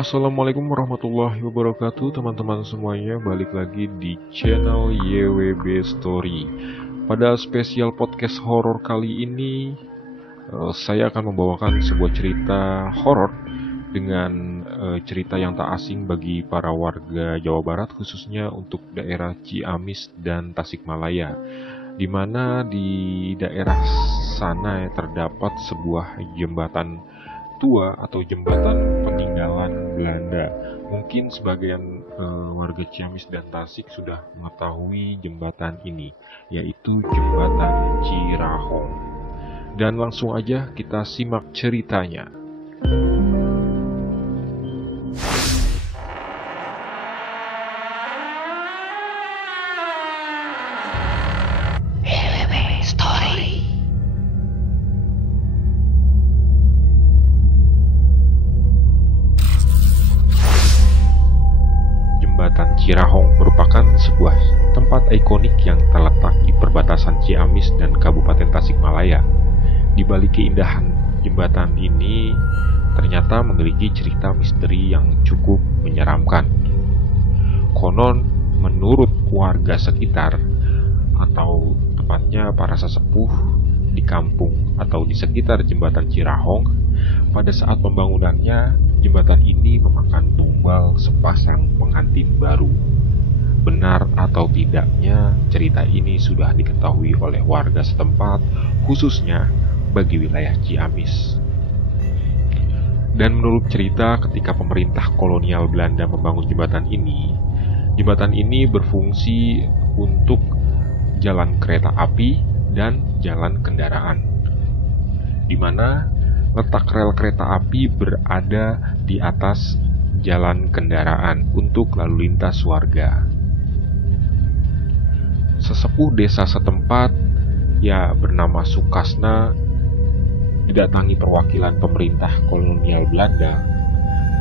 Assalamualaikum warahmatullahi wabarakatuh, teman-teman semuanya. Balik lagi di channel YWB Story. Pada spesial podcast horor kali ini, saya akan membawakan sebuah cerita horor dengan cerita yang tak asing bagi para warga Jawa Barat, khususnya untuk daerah Ciamis dan Tasikmalaya, di mana di daerah sana terdapat sebuah jembatan tua atau jembatan peninggalan Belanda. Mungkin sebagian warga Ciamis dan Tasik sudah mengetahui jembatan ini, yaitu jembatan Cirahong. Dan langsung aja kita simak ceritanya. Jembatan Cirahong merupakan sebuah tempat ikonik yang terletak di perbatasan Ciamis dan Kabupaten Tasikmalaya. Di balik keindahan jembatan ini, ternyata memiliki cerita misteri yang cukup menyeramkan. Konon, menurut warga sekitar, atau tepatnya para sesepuh di kampung atau di sekitar jembatan Cirahong, pada saat pembangunannya, jembatan ini memakan tumbal sepasang pengantin baru. Benar atau tidaknya, cerita ini sudah diketahui oleh warga setempat, khususnya bagi wilayah Ciamis. Dan menurut cerita, ketika pemerintah kolonial Belanda membangun jembatan ini berfungsi untuk jalan kereta api dan jalan kendaraan, di mana letak rel kereta api berada di atas jalan kendaraan untuk lalu lintas warga. Sesepuh desa setempat, bernama Sukasna, didatangi perwakilan pemerintah kolonial Belanda,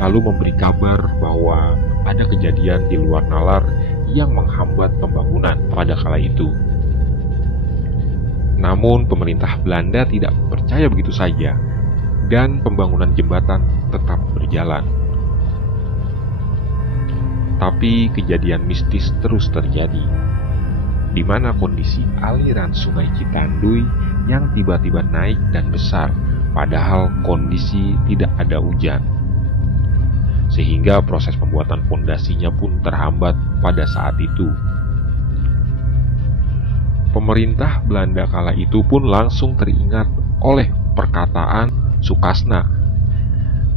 lalu memberi kabar bahwa ada kejadian di luar nalar yang menghambat pembangunan pada kala itu. Namun pemerintah Belanda tidak percaya begitu saja, dan pembangunan jembatan tetap berjalan. Tapi kejadian mistis terus terjadi, di mana kondisi aliran Sungai Citanduy yang tiba-tiba naik dan besar, padahal kondisi tidak ada hujan, sehingga proses pembuatan fondasinya pun terhambat pada saat itu. Pemerintah Belanda kala itu pun langsung teringat oleh perkataan Sukasna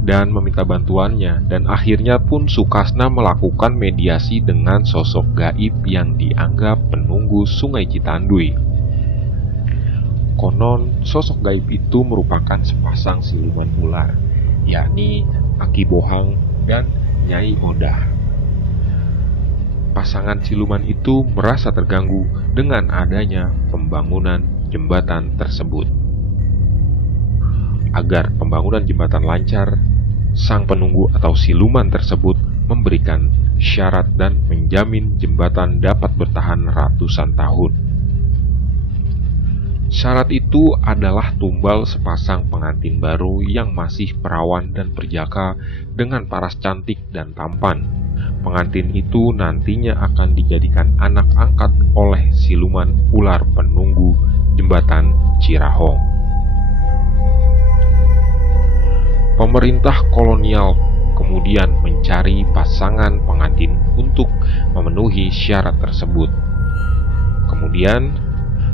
dan meminta bantuannya, dan akhirnya pun Sukasna melakukan mediasi dengan sosok gaib yang dianggap penunggu Sungai Citanduy. Konon sosok gaib itu merupakan sepasang siluman ular, yakni Aki Bohang dan Nyai Odah. Pasangan siluman itu merasa terganggu dengan adanya pembangunan jembatan tersebut. Agar pembangunan jembatan lancar, sang penunggu atau siluman tersebut memberikan syarat dan menjamin jembatan dapat bertahan ratusan tahun. Syarat itu adalah tumbal sepasang pengantin baru yang masih perawan dan perjaka dengan paras cantik dan tampan. Pengantin itu nantinya akan dijadikan anak angkat oleh siluman ular penunggu jembatan Cirahong. Pemerintah kolonial kemudian mencari pasangan pengantin untuk memenuhi syarat tersebut. Kemudian,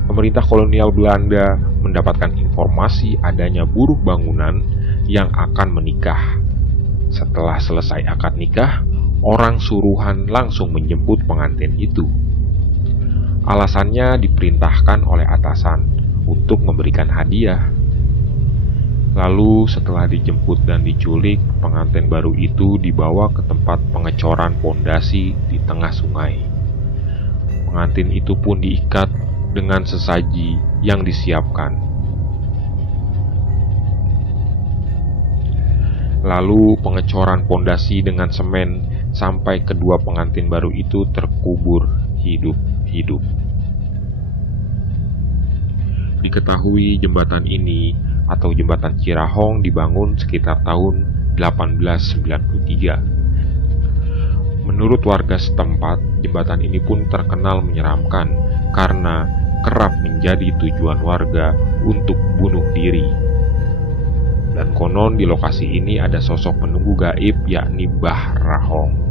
pemerintah kolonial Belanda mendapatkan informasi adanya buruh bangunan yang akan menikah. Setelah selesai akad nikah, orang suruhan langsung menjemput pengantin itu. Alasannya diperintahkan oleh atasan untuk memberikan hadiah. Lalu setelah dijemput dan diculik, pengantin baru itu dibawa ke tempat pengecoran pondasi di tengah sungai. Pengantin itu pun diikat dengan sesaji yang disiapkan. Lalu pengecoran pondasi dengan semen sampai kedua pengantin baru itu terkubur hidup-hidup. Diketahui jembatan ini atau jembatan Cirahong dibangun sekitar tahun 1893. Menurut warga setempat, jembatan ini pun terkenal menyeramkan karena kerap menjadi tujuan warga untuk bunuh diri. Dan konon di lokasi ini ada sosok penunggu gaib yakni Mbah Rahong.